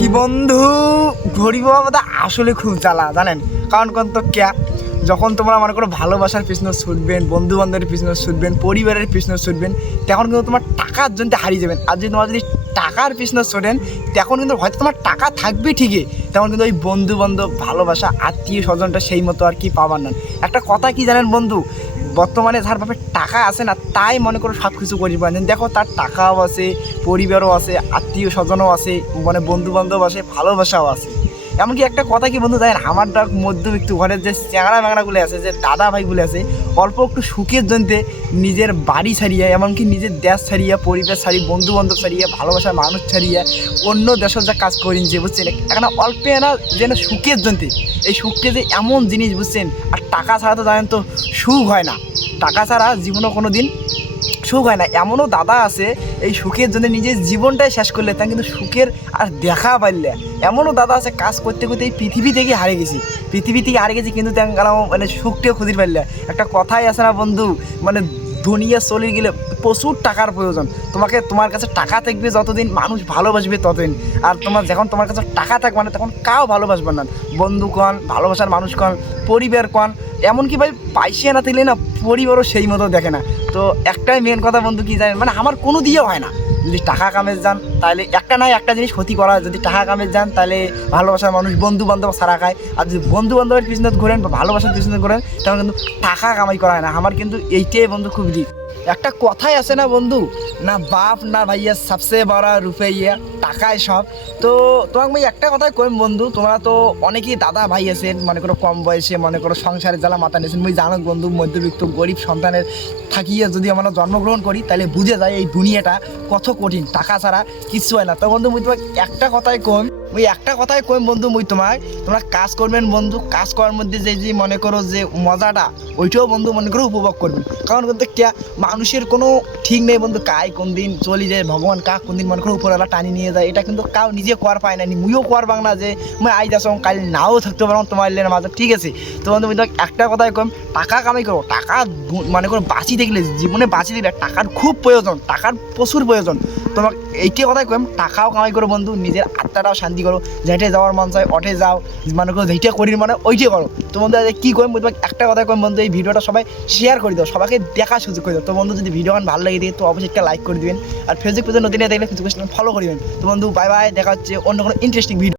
কি বন্ধু, ঘড়ি বাবা আসলে খুব জ্বালা জানেন। কারণ কোন তো ক্যা যখন তোমরা মনে করো ভালোবাসার পিছনে ছুটবেন, বন্ধু বান্ধবের পিছনে ছুটবেন, পরিবারের পিছনে ছুটবেন, তখন কিন্তু তোমার টাকার জন্য হারিয়ে যাবেন। আর যদি তোমার যদি টাকার পিছনে ছোটেন তখন কিন্তু হয়তো তোমার টাকা থাকবে ঠিকই, তেমন কিন্তু ওই বন্ধু বান্ধব, ভালোবাসা, আত্মীয় স্বজনটা সেই মতো আর কি পাবার না। একটা কথা কি জানেন বন্ধু, বর্তমানে যার বাপের টাকা আছে না তাই মনে করো সব কিছু করি পারেন। দেখো তার টাকাও আছে, পরিবারও আছে, আত্মীয় স্বজনও আছে, মানে বন্ধু বান্ধব আছে, ভালোবাসাও আছে। এমনকি একটা কথা কি বন্ধু জানেন, আমার মধ্যবিত্ত ঘরের যে চ্যাংড়া ম্যাংড়াগুলো আছে, যে দাদা ভাইগুলো আছে, অল্প একটু সুখের জন্যে নিজের বাড়ি ছাড়িয়ে, এমনকি নিজের দেশ ছাড়িয়ে, পরিবেশ ছাড়িয়ে, বন্ধু বান্ধব ছাড়িয়ে, ভালোবাসার মানুষ ছাড়িয়ে অন্য দেশের যা কাজ করি যে বুঝছেন, একটা অল্পে না যেন সুখের জন্যে। এই সুখকে যে এমন জিনিস বুঝছেন, আর টাকা ছাড়া তো জানেন তো সুখ হয় না, টাকা ছাড়া জীবনও কোনো দিন সুখ হয় না। এমনও দাদা আছে এই সুখের জন্য নিজের জীবনটাই শেষ করলে, তা কিন্তু সুখের আর দেখা পাইলে। এমনও দাদা আছে কাজ করতে করতে এই পৃথিবী থেকে হারিয়ে গেছি, কিন্তু মানে সুখটাও খুঁজে পারলে। একটা কথাই আছে না বন্ধু, মানে দুনিয়া চলে গেলে প্রচুর টাকার প্রয়োজন। তোমার কাছে টাকা থাকবে যতদিন, মানুষ ভালোবাসবে ততদিন। আর যখন তোমার কাছে টাকা থাকবে না, তখন কাউ ভালোবাসবে না। বন্ধু কন, ভালোবাসার মানুষ কন, পরিবার কন, এমনকি ভাই পয়সা না থাকলে না পরিবারও সেই মতো দেখে না। তো একটাই মেন কথা বন্ধু কি জানেন, মানে আমার কোনো দিয়ে হয় না। যদি টাকা কামের যান তাহলে একটা জিনিস ক্ষতি করা, যদি টাকা কামের যান তাহলে ভালোবাসার মানুষ, বন্ধু বান্ধব সারা খায়। আর যদি বন্ধু বান্ধবের পিছনে ঘোরেন বা ভালোবাসার পিছনে ঘোরেন, তখন কিন্তু টাকা কামাই করা হয় না। আমার কিন্তু এইটাই বন্ধু খুব দিক। একটা কথাই আছে না বন্ধু, না বাপ না ভাইয়া সবচেয়ে বড় রুপইয়া, টাকায় সব। তো তোমাকে আমি একটা কথাই কইম বন্ধু, তোমরা তো অনেকেই দাদা ভাই আছেন, মনে করো কম বয়সে, মনে করো সংসারের জ্বালা মাথা নিয়েছেন। মুই জানো বন্ধু, মধ্যবিত্ত গরিব সন্তানের থাকিয়ে যদি আমরা জন্মগ্রহণ করি, তাহলে বুঝে যায় এই দুনিয়াটা কত কঠিন, টাকা ছাড়া কিচ্ছু হয় না। তো বন্ধু মুই তোমাকে একটা কথাই কইম বন্ধু, তোমরা কাজ করবেন বন্ধু, কাজ করার মধ্যে যে মনে করো যে মজাটা, ওইটাও বন্ধু মনে করো উপভোগ করবেন। কারণ বলতে ক্যা, মানুষের কোনো ঠিক নেই বন্ধু, কায় কোন দিন চলে যায়, ভগবান কাক কোন দিন মনে করো উপরওয়ালা টানি নিয়ে যায়, এটা কিন্তু কাউ নিজে কর পায় না। মুইও কর বাং না যে মুই আই যাচ্ছ কাল নাও থাকতে পারো তোমার লেনের মাঝে, ঠিক আছে। তো বন্ধু মুই একটা কথাই কম, টাকা কামাই করো। টাকা মনে করো বাঁচি দেখলে, জীবনে বাঁচি দেখলে টাকার খুব প্রয়োজন, টাকার প্রচুর প্রয়োজন। তোমাকে এইটাই কথাই কম, টাকাও কামাই করো বন্ধু, নিজের আত্মাটাও শান্তি করো। যেটে যাওয়ার মন চায় ওঠে যাও, মনে করো যেইটা করি মানে ওইটাই করো। তো বন্ধু কী কম তোমাকে একটা কথাই কম বন্ধু, এই ভিডিওটা সবাই শেয়ার করে দাও, সবাইকে দেখার সুযোগ করে দাও। তো বন্ধু যদি ভিডিও ভালো লাগে দিয়ে তো অবশ্যই একটা লাইক করে দিবেন, আর ফেসবুক পেজে নতুন দেখলে ফেসবুক ফলো করবেন। তো বন্ধু বাই বাই, দেখা হচ্ছে অন্য কোনো ইন্টারেস্টিং ভিডিও।